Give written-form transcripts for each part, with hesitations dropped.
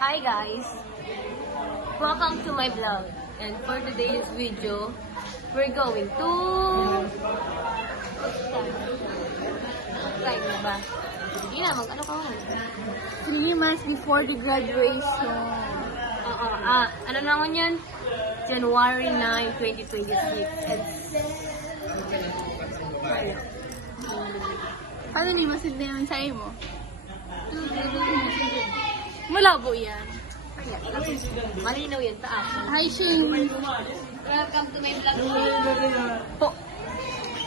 Hi guys! Welcome to my vlog. And for today's video, we're going to... Time na ba? Hindi na, mag-ano ka mo? 3 months before the graduation. Ano naman yan? January 9, 2026. And... Paano ni masid na yung sa'yo mo? Malabo yan. Malinaw yan sa akin. Hi, Shane. Welcome to my vlog. Po.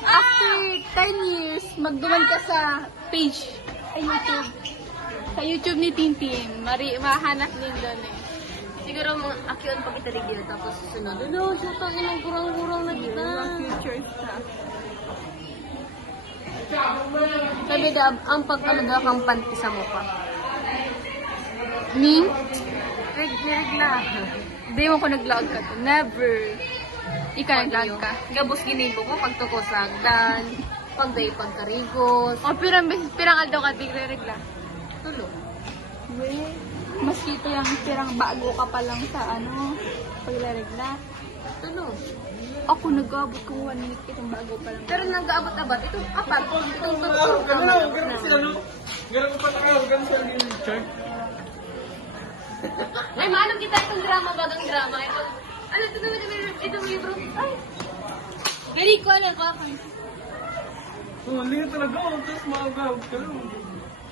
After 10 years, magduman ka sa page sa YouTube. Sa YouTube ni Tintin. Mahanap din doon eh. Siguro mga akyon pa kita rin tapos sunod. Ano, suta nilang kurang-kurang na kita. Future stuff. Sabi dab, ang pag-alaga kang panty sa mukha. Me? Rig na. Hindi mo ko nag-vlog ka to. Never. Ikaw nag-vlog ka. Gabos ginibo ko pag tukos sagdan, pag day pagkarigos. O pirang aldaw ka tigre-regla. Tulo. Maskito yung pirang bago ka pa lang sa pagre-regla. Tulo. Ako nag-abot kung 1 week itong bago pa lang. Pero nag-aabot-abot. Ito, apat. Itong Ganun ko pala kayo, ganun sa Richard. Ay, maano kita itong drama, bagang drama. Ito mo libro. Ay! Gari ko alam ko. Oh, lihat talaga ako, tapos maagawag ka lang.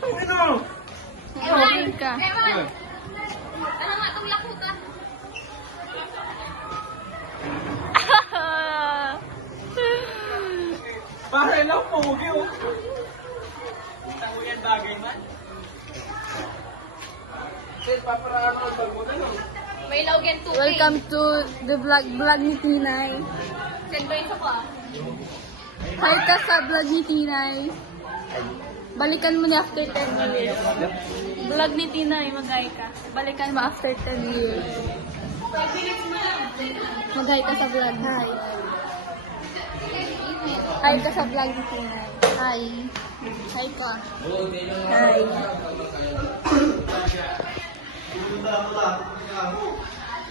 Ano? Nag-vlog ka. Ano nga itong lakuta? Para lang po, huwag yun. Kita mo yan bagay man. Sis, paparaan ko ang bago na no? May login 2K. Welcome to the vlog ni Tinay. Send ba ito ka? Hi ka sa vlog ni Tinay. Balikan mo niya after 10 years. Vlog ni Tinay, mag-hi ka. Balikan mo after 10 years. Mag-hi ka sa vlog. Hi. Hi ka sa vlog ni Tinay. Hi. Hi ka. Hi.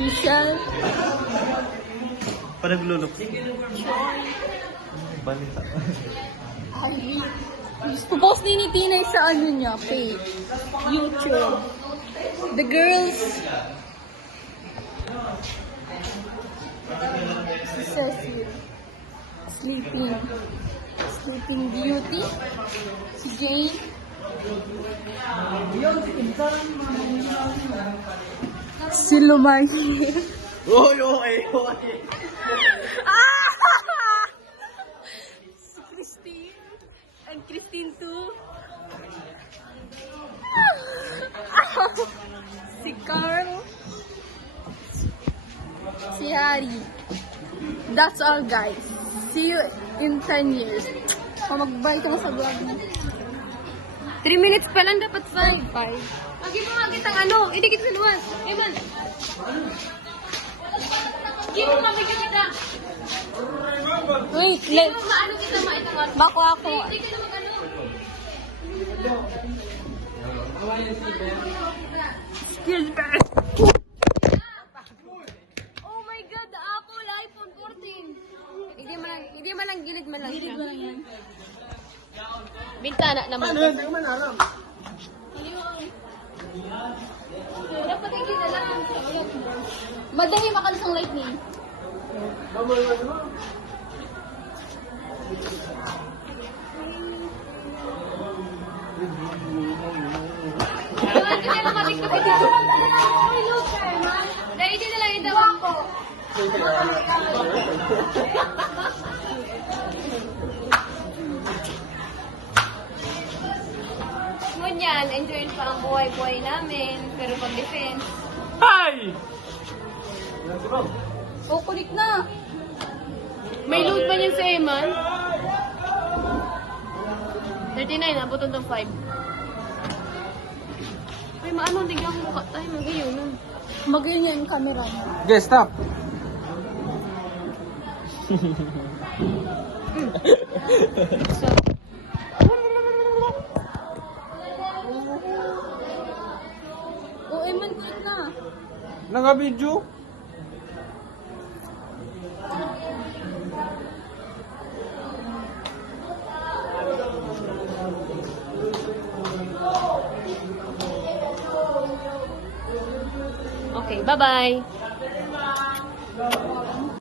Michelle. Panaglulok. Balita. Hi. Post ni Tinay sa niya, page. YouTube. The girls. Si Cecil. Sleeping. Sleeping Beauty. Si Jane. Si Lumay. Okay. Si Christine. And Christine too. Si Carl. Si Harry. That's all guys. See you in 10 years. Mag-bye ka mo sa vlog mo. 3 minutes pa lang, dapat 5. Bye. Lagi mo nga kitang idikit sa luwas. Eman. Hindi mo mabigyan kita. Wait, Hindi mo maano kita maitawar. Bako ako. Hindi ka na mag-ano. Excuse me. Oh my God, the Apple iPhone 14. Hindi man lang gilid man lang siya. yan. Bintana naman. Ano yan? Hindi ko man alam. Dapat hindi na lang. Madali makalis ang light ni. Hindi na lang matikot ito. Ay, look, man. Dahil hindi na lang yung dawa ko. Ngunyan, enjoyin pa ang buhay-buhay namin. Pero pag-defense, Hi! Kukulik na. may load pa niyan sa Eman. 39, abuton ng 5. Ay, maano, hindi ka mukha tayo. Magayon nun. Magayon niya yung camera mo. Okay, stop. So, O, eman ko Bakit na? Naka-video? Okay, bye-bye.